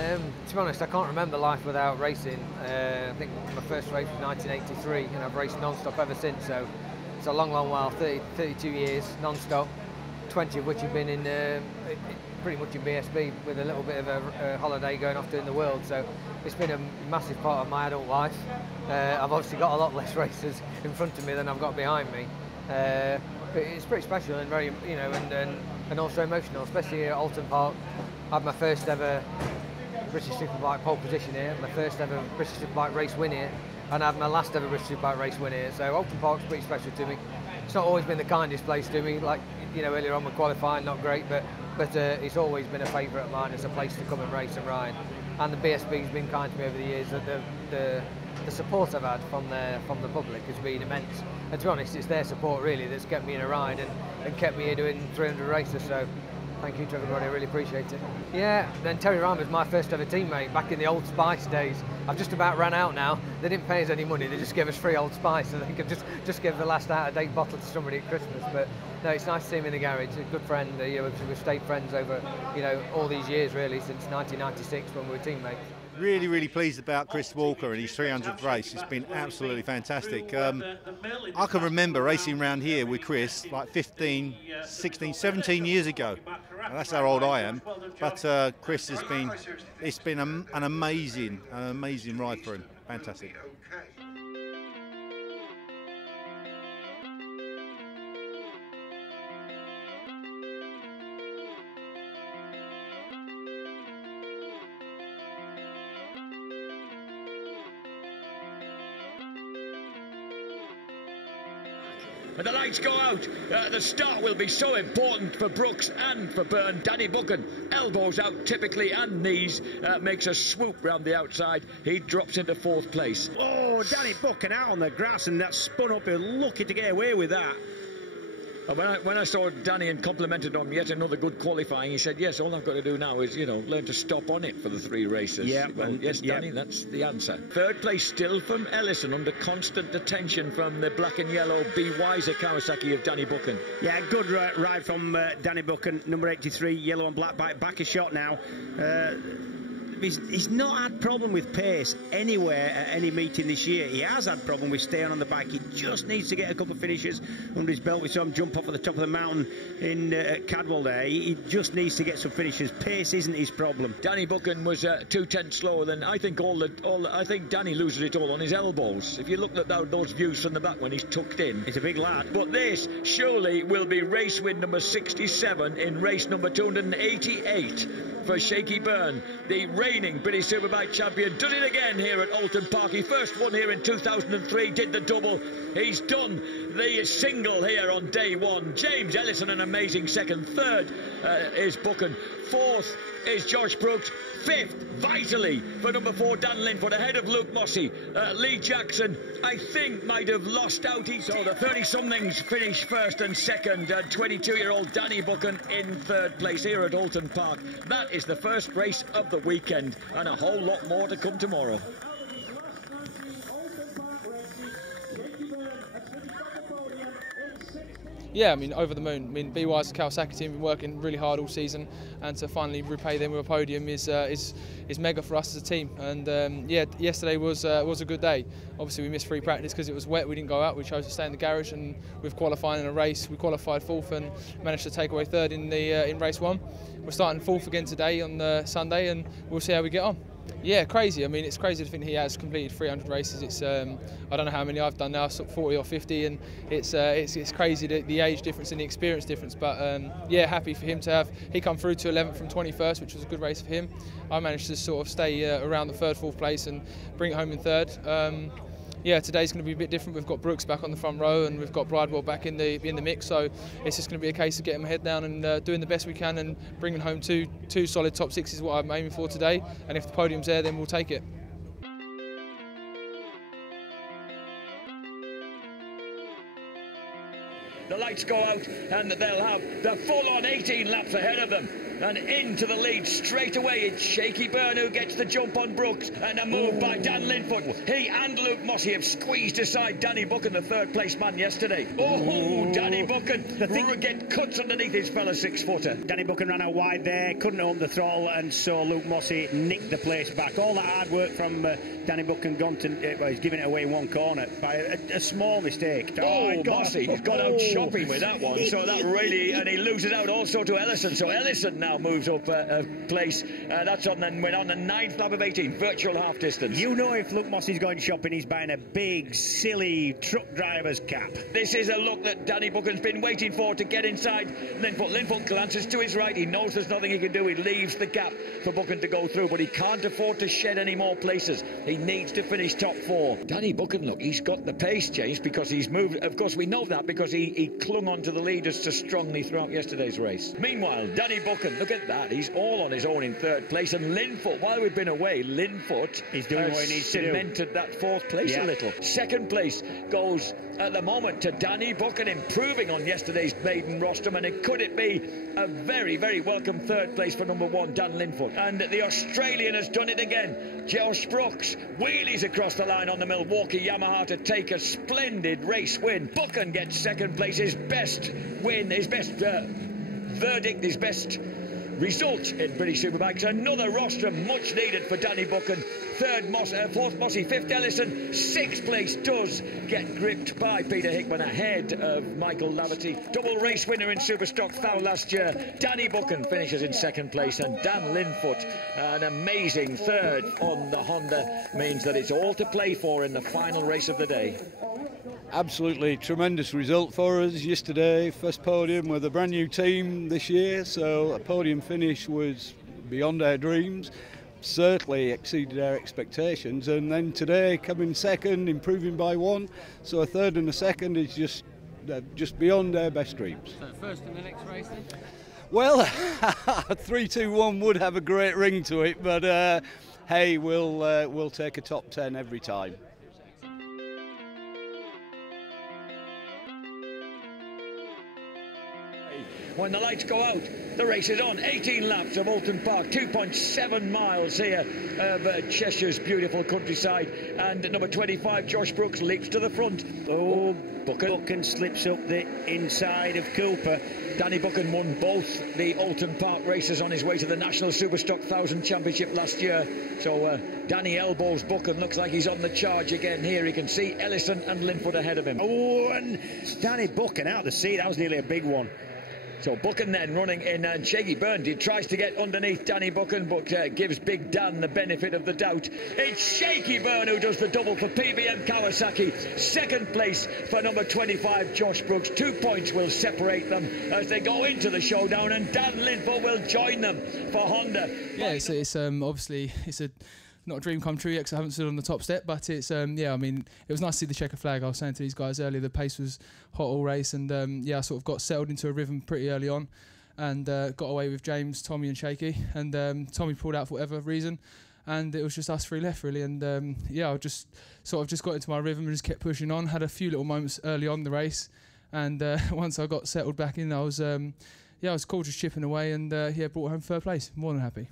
To be honest, I can't remember life without racing. I think my first race was 1983, and I've raced non-stop ever since. So it's a long, long while. 32 years non-stop, 20 of which have been in pretty much in BSB, with a little bit of a holiday going off doing the world. So it's been a massive part of my adult life. I've obviously got a lot less races in front of me than I've got behind me. But it's pretty special and very, you know, and also emotional, especially at Oulton Park. I had my first ever British Superbike pole position here, my first ever British Superbike race win here, and I had my last ever British Superbike race win here. So Oulton Park's pretty special to me. It's not always been the kindest place to me, like, you know, earlier on with qualifying, not great, but it's always been a favourite of mine as a place to come and race and ride. And the BSB's been kind to me over the years. That the support I've had from the public has been immense. And to be honest, it's their support really that's kept me in a ride and kept me here doing 300 races. So thank you to everybody, I really appreciate it. Yeah, then Terry Ryan was my first ever teammate back in the Old Spice days. I've just about ran out now. They didn't pay us any money, they just gave us free Old Spice, so they could just give the last out-of-date bottle to somebody at Christmas. But no, it's nice to see him in the garage. A good friend, you know, we've stayed friends over, you know, all these years really, since 1996 when we were teammates. Really, really pleased about Chris Walker and his 300th race. It's been absolutely fantastic. I can remember racing around here with Chris like 15, 16, 17 years ago. And that's how old I am. But Chris has been, it's been an amazing ride for him. Fantastic. And the lights go out. The start will be so important for Brooks and for Byrne. Danny Buchan, elbows out typically and knees, makes a swoop round the outside. He drops into 4th place. Oh, Danny Buchan out on the grass, and that spun up. He was lucky to get away with that. When I saw Danny and complimented on yet another good qualifying, he said, yes, all I've got to do now is, you know, learn to stop on it for the 3 races. Yeah, well, yes, Danny, that's the answer. 3rd place still from Ellison, under constant attention from the black and yellow Be Wiser Kawasaki of Danny Buchan. Yeah, good ride from Danny Buchan, number 83, yellow and black bike, back a shot now. He's not had problem with pace anywhere at any meeting this year. He has had problem with staying on the bike. He just needs to get a couple of finishes under his belt. We saw him jump off at the top of the mountain in Cadwell there. He just needs to get some finishes. Pace isn't his problem. Danny Buchan was 2/10 slower than I think I think Danny loses it all on his elbows. If you look at those views from the back when he's tucked in. He's a big lad. But this surely will be race win number 67 in race number 288 for Shaky Byrne, the reigning British Superbike champion. Does it again here at Oulton Park. He first won here in 2003, did the double. He's done the single here on day 1. James Ellison, an amazing second. 3rd is Buchan. 4th is Josh Brooks. 5th, vitally, for number 4, Dan Linford, ahead of Luke Mossey. Lee Jackson, I think, might have lost out. So the 30-somethings finish 1st and 2nd. 22-year-old Danny Buchan in 3rd place here at Oulton Park. That is the first race of the weekend, and a whole lot more to come tomorrow. Yeah, I mean, over the moon. I mean, Be Wiser Kawasaki team have been working really hard all season, and to finally repay them with a podium is mega for us as a team. And yeah, yesterday was a good day. Obviously, we missed free practice because it was wet. We didn't go out. We chose to stay in the garage, and with qualifying in a race, we qualified 4th and managed to take away 3rd in race 1. We're starting 4th again today on Sunday, and we'll see how we get on. Yeah, crazy. I mean, it's crazy to think he has completed 300 races. It's I don't know how many I've done now, 40 or 50, and it's crazy the age difference and the experience difference. But yeah, happy for him to have. He come through to 11th from 21st, which was a good race for him. I managed to sort of stay around the 3rd, 4th place and bring it home in 3rd. Yeah, today's going to be a bit different. We've got Brooks back on the front row, and we've got Bridewell back in the mix. So it's just going to be a case of getting my head down and doing the best we can and bringing home two solid top 6s is what I'm aiming for today. And if the podium's there, then we'll take it. The lights go out and they'll have the full-on 18 laps ahead of them. And into the lead straight away, it's Shaky Byrne who gets the jump on Brooks, and a move by Dan Linfoot. He and Luke Mossey have squeezed aside Danny Buchan, the third place man yesterday. Oh, Danny Buchan get cuts underneath his fella 6-footer. Danny Buchan ran out wide there, couldn't open the throttle, and so Luke Mossey nicked the place back. All that hard work from Danny Buchan gone to, well, he's giving it away in one corner by a small mistake. Oh, Mossey's gone out shopping with that one, so that really, and he loses out also to Ellison. So Ellison now moves up a place. That's on the 9th lap of 18, virtual half distance. You know, if Luke Mossey's going shopping, he's buying a big, silly truck driver's cap. This is a look that Danny Buchan's been waiting for to get inside Linfoot. Linfoot glances to his right. He knows there's nothing he can do. He leaves the gap for Buchan to go through, but he can't afford to shed any more places. He needs to finish top 4. Danny Buchan, look, he's got the pace change because he's moved. Of course, we know that because he clung on to the leaders so strongly throughout yesterday's race. Meanwhile, Danny Buchan, look at that. He's all on his own in 3rd place. And Linfoot, while we've been away, Linfoot is doing what he needs to do. Cemented that 4th place a little. 2nd place goes at the moment to Danny Buchan, improving on yesterday's maiden rostrum, and could it be a very, very welcome 3rd place for number 1, Dan Linfoot. And the Australian has done it again. Josh Brooks wheelies across the line on the Milwaukee Yamaha to take a splendid race win. Buchan gets 2nd place, his best win, his best verdict, his best result in British Superbikes. Another rostrum much needed for Danny Buchan. 4th Mossey, 5th Ellison, 6th place does get gripped by Peter Hickman ahead of Michael Laverty. Double race winner in Superstock 1000 last year. Danny Buchan finishes in 2nd place, and Dan Linfoot, an amazing 3rd on the Honda, means that it's all to play for in the final race of the day. Absolutely tremendous result for us yesterday. First podium with a brand new team this year, so a podium finish was beyond our dreams. Certainly exceeded our expectations, and then today coming 2nd, improving by 1, so a 3rd and a 2nd is just beyond our best dreams. So 1st in the next race then? Well, 3-2-1 would have a great ring to it, but hey, we'll take a top 10 every time. When the lights go out, the race is on. 18 laps of Oulton Park, 2.7 miles here of Cheshire's beautiful countryside. And number 25, Josh Brooks, leaps to the front. Oh, Buchan slips up the inside of Cooper. Danny Buchan won both the Oulton Park races on his way to the National Superstock 1000 Championship last year. So Danny elbows Buchan. Looks like he's on the charge again here. He can see Ellison and Linfoot ahead of him. Oh, and Danny Buchan out of the seat. That was nearly a big one. So Buchan then running in, and Shaky Byrne tries to get underneath Danny Buchan, but gives Big Dan the benefit of the doubt. It's Shaky Byrne who does the double for PBM Kawasaki. 2nd place for number 25, Josh Brooks. 2 points will separate them as they go into the showdown, and Dan Linfoot will join them for Honda. Yeah, it's obviously it's not a dream come true yet because I haven't stood on the top step, but it's yeah, I mean, it was nice to see the checker flag. I was saying to these guys earlier, the pace was hot all race, and yeah, I sort of got settled into a rhythm pretty early on, and got away with James, Tommy and Shaky, and Tommy pulled out for whatever reason, and it was just us 3 left really, and yeah, I just got into my rhythm and just kept pushing on. Had a few little moments early on in the race, and once I got settled back in, I was yeah, I was cool, just chipping away, and yeah, brought home 3rd place. More than happy.